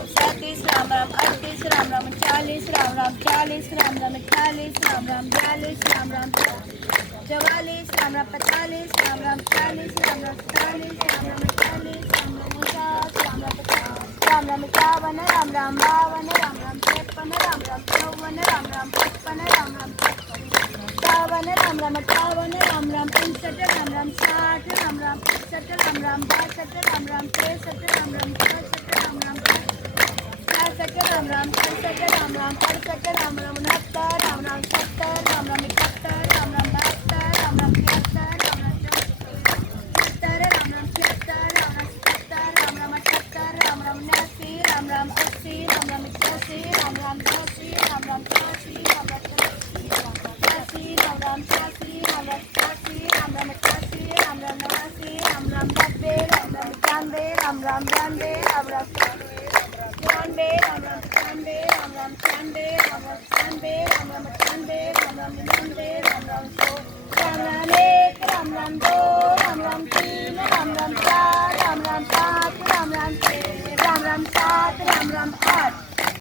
Ram 37 Ram Ram 38 Ram Ram 40 Ram Ram 40 Ram Ram 41 Ram Ram 42 Ram Ram 44 Ram Ram 45 Ram Ram 40 Ram Ram 40 Ram Ram 41 Ram Ram 50 Ram Ram 50 Ram Ram 51 Ram Ram 52 Ram Ram 53 Ram Ram 54 Ram Ram 55 Ram Ram 57 Ram Ram 58 Ram Ram 59 Ram Ram 60 Ram Ram 61 Ram Ram 62 Ram Ram 63 Ram Ram 64 Ram Ram 65 Ram Ram 67 Ram Ram 68 Ram Ram 69 Ram Ram 70 Ram Ram 71 Ram Ram 72 Ram Ram 73 Ram Ram 74 Ram Ram 76 Ram Ram 77 Ram Ram 78 Ram Ram 79 Ram Ram 80 Ram Ram 81 Ram Ram 82 Ram Ram 83 Ram Ram 84 Ram Ram 86 Ram Ram 87 Ram Ram 88 Ram Ram 89 Ram Ram 90 Ram Ram 91 Ram Ram 92 Ram Ram 93 Ram Ram 94 Ram Ram 95 Ram Ram 96 Ram Ram